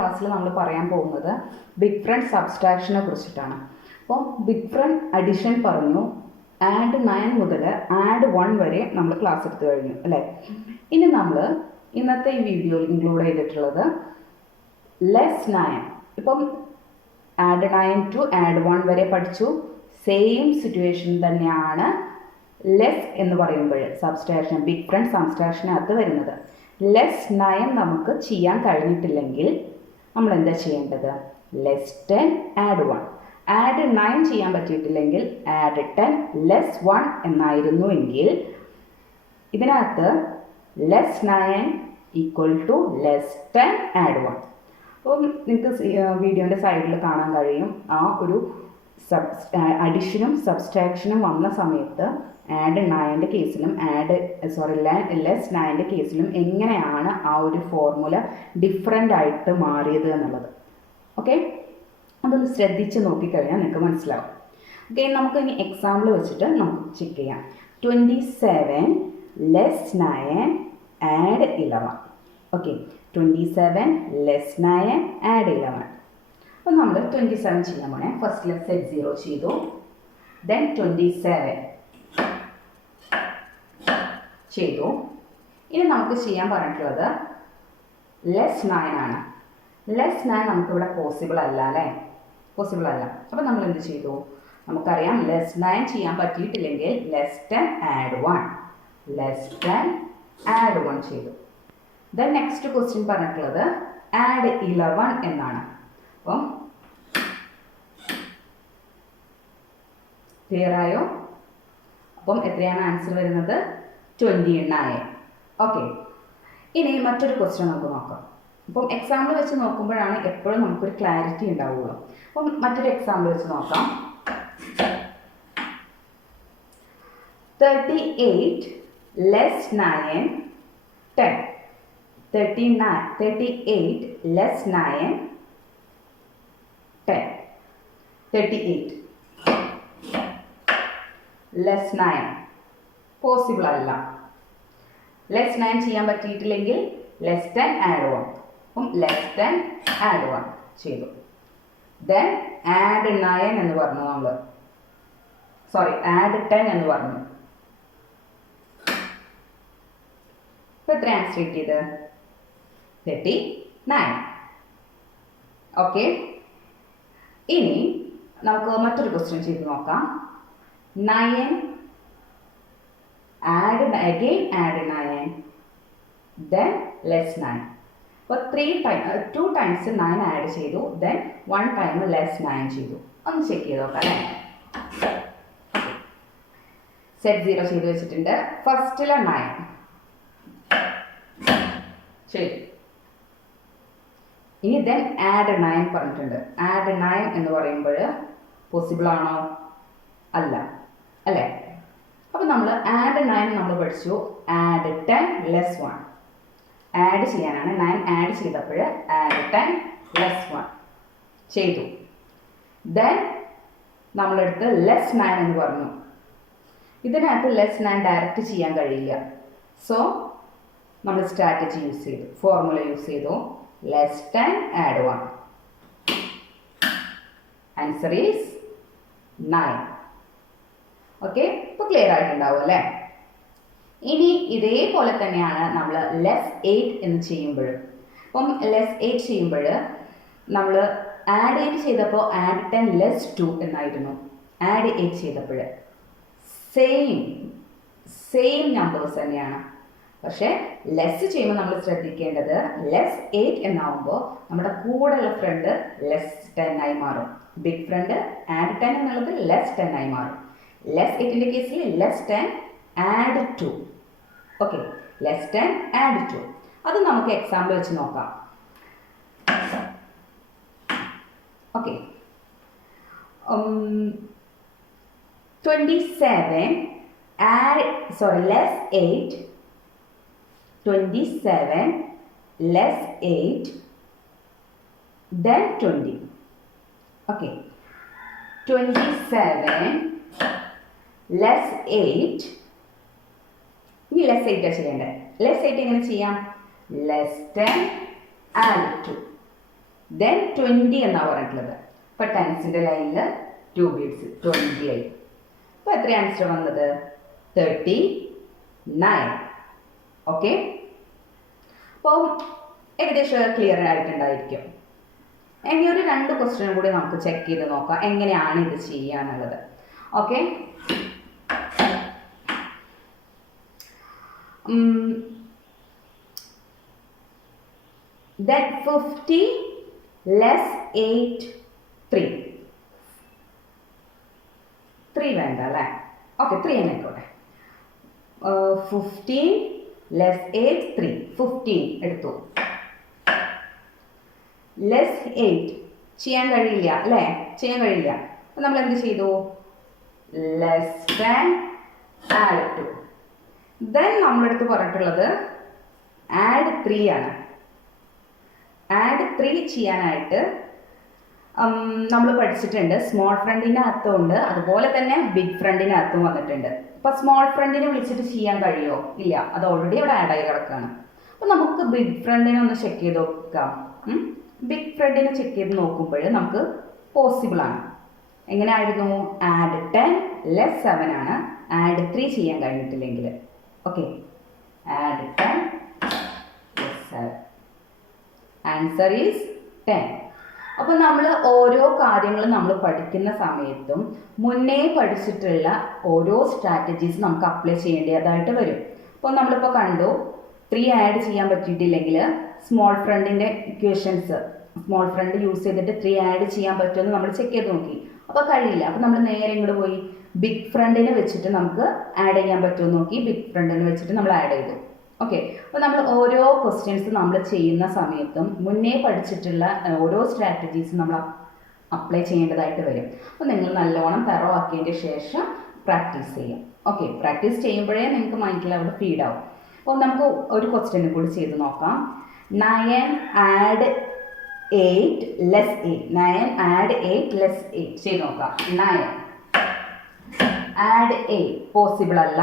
ക്ലാസ്സിൽ നമ്മൾ പറയാൻ പോകുന്നത് ബിഗ് ഫ്രണ്ട് സബ്സ്ട്രാക്ഷനെ കുറിച്ചിട്ടാണ്. അപ്പോൾ ബിഗ് ഫ്രണ്ട് അഡിഷൻ പറഞ്ഞു, ആഡ് 9 മുതൽ ആഡ് 1 വരെ നമ്മൾ ക്ലാസ് എടുത്തു കഴിഞ്ഞു അല്ലേ. ഇനി നമ്മൾ ഇന്നത്തെ ഈ വീഡിയോയിൽ ഇൻക്ലൂഡ് ചെയ്തിട്ടുള്ളത് ലെസ് 9. ഇപ്പം ആഡ് 9 ടു ആഡ് 1 വരെ പഠിച്ചു. സെയിം സിറ്റുവേഷൻ തന്നെയാണ് ലെസ് എന്ന് പറയുമ്പോൾ സബ്സ്ട്രാക്ഷൻ, ബിഗ് ഫ്രണ്ട് സബ്സ്ട്രാക്ഷനകത്ത് വരുന്നത്. ലെസ് 9 നമുക്ക് ചെയ്യാൻ കഴിഞ്ഞിട്ടില്ലെങ്കിൽ നമ്മൾ എന്താ ചെയ്യേണ്ടത്? Less 10 add 1. ആഡ് 9 ചെയ്യാൻ പറ്റിയിട്ടില്ലെങ്കിൽ ആഡ് 10 ലെസ് 1 എന്നായിരുന്നു എങ്കിൽ ഇതിനകത്ത് less 9 equal to less 10 add 1. അപ്പം നിങ്ങൾക്ക് വീഡിയോൻ്റെ സൈഡിൽ കാണാൻ കഴിയും ആ ഒരു അഡിഷനും സബ്സ്ട്രാക്ഷനും വന്ന സമയത്ത് ആഡ് 9ൻ്റെ കേസിലും ലെസ് 9ൻ്റെ കേസിലും എങ്ങനെയാണ് ആ ഒരു ഫോർമുല ഡിഫറെൻ്റ് ആയിട്ട് മാറിയത് എന്നുള്ളത്. ഓക്കെ, അതൊന്ന് ശ്രദ്ധിച്ച് നോക്കിക്കഴിഞ്ഞാൽ നിങ്ങൾക്ക് മനസ്സിലാവും. ഓക്കെ, നമുക്ക് ഇനി എക്സാമ്പിൾ വെച്ചിട്ട് നമുക്ക് ചെക്ക് ചെയ്യാം. 27 less 9 add 11. Okay, 27 less 9 add 11. അപ്പോൾ നമ്മൾ 27 ചെയ്യാൻ പോണേ. ഫസ്റ്റ് സെറ്റ് 0 ചെയ്തു, ദെൻ 27 ചെയ്തു. ഇനി നമുക്ക് ചെയ്യാൻ പറഞ്ഞിട്ടുള്ളത് ലെസ് 9 ആണ്. ലെസ് 9 നമുക്കിവിടെ പോസിബിൾ അല്ല അല്ലേ, പോസിബിൾ അല്ല. അപ്പോൾ നമ്മൾ എന്ത് ചെയ്തു? നമുക്കറിയാം ലെസ് 9 ചെയ്യാൻ പറ്റിയിട്ടില്ലെങ്കിൽ ലെസ് 10 ആഡ് 1, ലെസ് 10 ആഡ് 1 ചെയ്തു. ദെൻ നെക്സ്റ്റ് ക്വസ്റ്റ്യൻ പറഞ്ഞിട്ടുള്ളത് ആഡ് 11 എന്നാണ്. അപ്പം ക്ലിയർ ആയോ? അപ്പം എത്രയാണ് ആൻസർ വരുന്നത്? 29. ഓക്കെ, ഇനി മറ്റൊരു ക്വസ്റ്റ്യൻ നമുക്ക് നോക്കാം. അപ്പം എക്സാമ്പിൾ വെച്ച് നോക്കുമ്പോഴാണ് എപ്പോഴും നമുക്കൊരു ക്ലാരിറ്റി ഉണ്ടാവുള്ളൂ. അപ്പം മറ്റൊരു എക്സാമ്പിൾ വെച്ച് നോക്കാം. 38 ലെസ് 9 10. 38 ലെസ് 9 10. 38 ലെസ് 9 പോസിബിൾ അല്ല. ലെസ് 9 ചെയ്യാൻ പറ്റിയിട്ടില്ലെങ്കിൽ ലെസ് 10 ആഡ് 1. അപ്പം ലെസ് 10 ആഡ് 1 ചെയ്തു. ദെൻ ആഡ് 9 എന്ന് പറഞ്ഞു നമ്മൾ, ആഡ് 10 എന്ന് പറഞ്ഞു. ഇപ്പം എത്ര ആൻസർ കിട്ടിയത്? 39. ഓക്കെ, ഇനി നമുക്ക് മറ്റൊരു ക്വസ്റ്റ്യൻ ചെയ്ത് നോക്കാം. 9 ആഡ് 9 ദെൻ ലെസ് 9. അപ്പോൾ 2 ടൈംസ് 9 ആഡ് ചെയ്തു, ദെൻ 1 ടൈം ലെസ് 9 ചെയ്തു. ഒന്ന് ചെക്ക് ചെയ്ത് നോക്കാം അല്ലേ. സെറ്റ് 0 ചെയ്ത് വെച്ചിട്ടുണ്ട്. ഫസ്റ്റിലെ 9 ശരി. ഇനി ദെൻ ആഡ് 9 പറഞ്ഞിട്ടുണ്ട്. ആഡ് 9 എന്ന് പറയുമ്പോൾ പോസിബിൾ ആണോ? അല്ല അല്ലേ. അപ്പോൾ നമ്മൾ ആഡ് 9 നമ്മൾ പഠിച്ചു. ആഡ് 10 ലെസ് 1 ആഡ് ചെയ്യാനാണ്. 9 ആഡ് ചെയ്തപ്പോൾ ആഡ് 10 ലെസ് 1 ചെയ്തു. ദെൻ നമ്മളെടുത്ത് ലെസ് 9 എന്ന് പറഞ്ഞു. ഇതിനകത്ത് ലെസ് 9 ഡയറക്റ്റ് ചെയ്യാൻ കഴിയില്ല. സോ നമ്മൾ സ്ട്രാറ്റജി യൂസ് ചെയ്തു, ഫോർമുല യൂസ് ചെയ്തു. Less 10 add 1. Answer is 9. Okay, ഇപ്പോൾ ക്ലിയർ ആയിട്ടുണ്ടാവും അല്ലേ. ഇനി ഇതേപോലെ തന്നെയാണ് നമ്മൾ ലെസ് 8 എന്ന് ചെയ്യുമ്പോൾ. അപ്പം ലെസ് 8 ചെയ്യുമ്പോൾ നമ്മൾ ആഡ് 8 ചെയ്തപ്പോൾ ആഡ് 10 ലെസ് 2 എന്നായിരുന്നു. ആഡ് 8 ചെയ്തപ്പോൾ സെയിം നമ്പേഴ്സ് തന്നെയാണ്. പക്ഷേ ലെസ് ചെയ്യുമ്പോൾ നമ്മൾ ശ്രദ്ധിക്കേണ്ടത് ലെസ് 8 എന്നാവുമ്പോൾ നമ്മുടെ കൂടെയുള്ള ഫ്രണ്ട് ലെസ് 10 ആയി മാറും. ബിഗ് ഫ്രണ്ട് ആഡ് 10 എന്നുള്ളത് ലെസ് 10 ആയി മാറും. ലെസ് 8ൻ്റെ കേസിൽ less 10 add 2. Okay, less 10 add 2. അത് നമുക്ക് എക്സാമ്പിൾ വെച്ച് നോക്കാം. Okay, 27 less 8. 27 less 8 then 20. Okay, 27 less 8. ഇനി ലെസ് 8 ചെയ്യേണ്ടത്. ലെസ് 8 എങ്ങനെ ചെയ്യാം? Less 10 add 2. ദെൻ 20 എന്നാണ് പറഞ്ഞിട്ടുള്ളത്. അപ്പോൾ ടെൻസിൻ്റെ ലൈനിൽ 2 ബീഡ്സ് 20 ആയി. അപ്പോൾ എത്ര ആൻസർ വന്നത്? 39. ഓക്കെ, അപ്പോൾ ഏകദേശം ക്ലിയർ ആയിട്ടുണ്ടായിരിക്കും. ഇനി ഒരു 2 ക്വസ്റ്റ്യൻ കൂടി നമുക്ക് ചെക്ക് ചെയ്ത് നോക്കാം എങ്ങനെയാണ് ഇത് ചെയ്യുക എന്നുള്ളത്. ഓക്കെ, that 50 less 8 3 വേണ്ട അല്ലേ? ഓക്കെ, 3 തന്നെ ആയിക്കോട്ടെ. 15 ലെസ് 8 3 15 എടുത്തു. ലെസ് 8 ചെയ്യാൻ കഴിയില്ല അല്ലേ? ചെയ്യാൻ കഴിയില്ല. അപ്പം നമ്മൾ എന്ത് ചെയ്തു? Less than add 2. ദെൻ നമ്മളെടുത്ത് പറഞ്ഞിട്ടുള്ളത് ആഡ് 3 ആണ്. ആഡ് 3 ചെയ്യാനായിട്ട് നമ്മൾ പഠിച്ചിട്ടുണ്ട് സ്മോൾ ഫ്രണ്ടിൻ്റെ അകത്തുണ്ട്, അതുപോലെ തന്നെ ബിഗ് ഫ്രണ്ടിൻ്റെ അകത്തും വന്നിട്ടുണ്ട്. അപ്പോൾ സ്മോൾ ഫ്രണ്ടിനെ വിളിച്ചിട്ട് ചെയ്യാൻ കഴിയുമോ? ഇല്ല, അത് ഓൾറെഡി അവിടെ ആഡ് ആയി കിടക്കുകയാണ്. അപ്പോൾ നമുക്ക് ബിഗ് ഫ്രണ്ടിനെ ഒന്ന് ചെക്ക് ചെയ്ത് നോക്കാം. ബിഗ് ഫ്രണ്ടിനെ ചെക്ക് ചെയ്ത് നോക്കുമ്പോൾ നമുക്ക് പോസിബിൾ ആണ്. എങ്ങനെയായിരുന്നു? ആഡ് 10 ലെസ് 7 ആണ്. ആഡ് 3 ചെയ്യാൻ കഴിഞ്ഞിട്ടില്ലെങ്കിൽ. Okay, add 10 less 7. Answer is 10. അപ്പോൾ നമ്മൾ ഓരോ കാര്യങ്ങളും നമ്മൾ പഠിക്കുന്ന സമയത്തും മുന്നേ പഠിച്ചിട്ടുള്ള ഓരോ സ്ട്രാറ്റജീസ് നമുക്ക് അപ്ലൈ ചെയ്യേണ്ടതായിട്ട് വരും. അപ്പോൾ നമ്മളിപ്പോൾ കണ്ടു 3 ആഡ് ചെയ്യാൻ പറ്റിയിട്ടില്ലെങ്കിൽ സ്മോൾ ഫ്രണ്ടിൻ്റെ ഇക്വേഷൻസ്, സ്മോൾ ഫ്രണ്ട് യൂസ് ചെയ്തിട്ട് 3 ആഡ് ചെയ്യാൻ പറ്റുമെന്ന് നമ്മൾ ചെക്ക് ചെയ്ത് നോക്കി. അപ്പോൾ കഴിയില്ല. അപ്പോൾ നമ്മൾ നേരെ ഇങ്ങോട്ട് പോയി ബിഗ് ഫ്രണ്ടിനെ വെച്ചിട്ട് നമുക്ക് ആഡ് ചെയ്യാൻ പറ്റുമെന്ന് നോക്കി. ബിഗ് ഫ്രണ്ടിനെ വെച്ചിട്ട് നമ്മൾ ആഡ് ചെയ്തു. ഓക്കെ, അപ്പോൾ നമ്മൾ ഓരോ ക്വസ്റ്റ്യൻസ് നമ്മൾ ചെയ്യുന്ന സമയത്തും മുന്നേ പഠിച്ചിട്ടുള്ള ഓരോ സ്ട്രാറ്റജീസ് നമ്മൾ അപ്ലൈ ചെയ്യേണ്ടതായിട്ട് വരും. അപ്പോൾ നിങ്ങൾ നല്ലോണം തെറോ ആക്കിയതിൻ്റെ ശേഷം പ്രാക്ടീസ് ചെയ്യാം. ഓക്കെ, പ്രാക്ടീസ് ചെയ്യുമ്പോഴേ നിങ്ങൾക്ക് മൈൻഡിൽ അവിടെ ഫീഡ് ആവും. അപ്പോൾ നമുക്ക് ഒരു ക്വസ്റ്റ്യൻ കൂടി ചെയ്ത് നോക്കാം. 9 ആഡ് 8 ലെസ് 8. 9 ആഡ് 8 ലെസ് 8 ചെയ്ത് നോക്കാം. 9 ആഡ് 8 പോസിബിൾ അല്ല.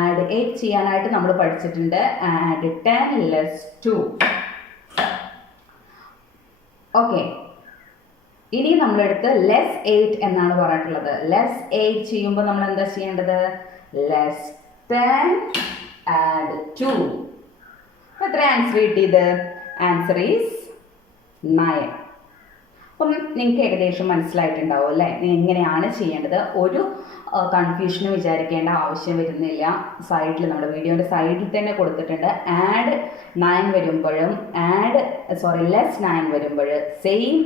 ആഡ് 8 ചെയ്യാനായിട്ട് നമ്മൾ പഠിച്ചിട്ടുണ്ട് ആഡ് 10 ലെസ് 2. ഓക്കെ, ഇനി നമ്മളെടുത്ത് ലെസ് 8 എന്നാണ് പറഞ്ഞിട്ടുള്ളത്. ലെസ് 8 ചെയ്യുമ്പോൾ നമ്മൾ എന്താ ചെയ്യേണ്ടത്? Less 10 add 2. അപ്പോൾ എത്ര ആൻസർ കിട്ടിയത്? Answer is 9. അപ്പം നിങ്ങൾക്ക് ഏകദേശം മനസ്സിലായിട്ടുണ്ടാവും അല്ലേ എങ്ങനെയാണ് ചെയ്യേണ്ടത്. ഒരു കൺഫ്യൂഷനും വിചാരിക്കേണ്ട ആവശ്യം വരുന്നില്ല. സൈഡിൽ നമ്മുടെ വീഡിയോൻ്റെ സൈഡിൽ തന്നെ കൊടുത്തിട്ടുണ്ട്. ആഡ് 9 വരുമ്പോഴും ലെസ് 9 വരുമ്പോൾ സെയിം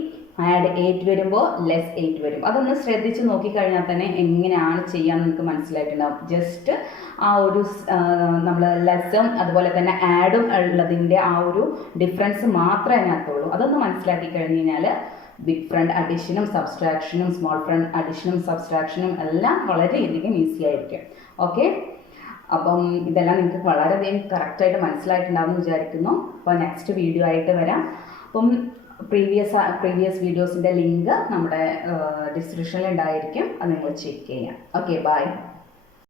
ആഡ് 8 വരുമ്പോൾ ലെസ് 8 വരും. അതൊന്ന് ശ്രദ്ധിച്ച് നോക്കിക്കഴിഞ്ഞാൽ തന്നെ എങ്ങനെയാണ് ചെയ്യാൻ നിങ്ങൾക്ക് മനസ്സിലായിട്ടുണ്ടാവും. ജസ്റ്റ് ആ ഒരു നമ്മൾ ലെസ്സും അതുപോലെ തന്നെ ആഡും ഉള്ളതിൻ്റെ ആ ഒരു ഡിഫറൻസ് മാത്രമേ അതിനകത്തുള്ളൂ. അതൊന്ന് മനസ്സിലാക്കി കഴിഞ്ഞ് കഴിഞ്ഞാൽ ബിഗ് ഫ്രണ്ട് അഡീഷനും സബ്സ്ട്രാക്ഷനും സ്മോൾ ഫ്രണ്ട് അഡീഷനും സബ്സ്ട്രാക്ഷനും എല്ലാം വളരെയധികം ഈസി ആയിരിക്കും. ഓക്കെ, അപ്പം ഇതെല്ലാം നിങ്ങൾക്ക് വളരെയധികം കറക്റ്റായിട്ട് മനസ്സിലായിട്ടുണ്ടാകുമെന്ന് വിചാരിക്കുന്നു. അപ്പോൾ നെക്സ്റ്റ് വീഡിയോ ആയിട്ട് വരാം. അപ്പം പ്രീവിയസ് വീഡിയോസിൻ്റെ ലിങ്ക് നമ്മുടെ ഡിസ്ക്രിപ്ഷനിൽ ഉണ്ടായിരിക്കും. അത് നിങ്ങൾ ചെക്ക് ചെയ്യാം. Okay, by.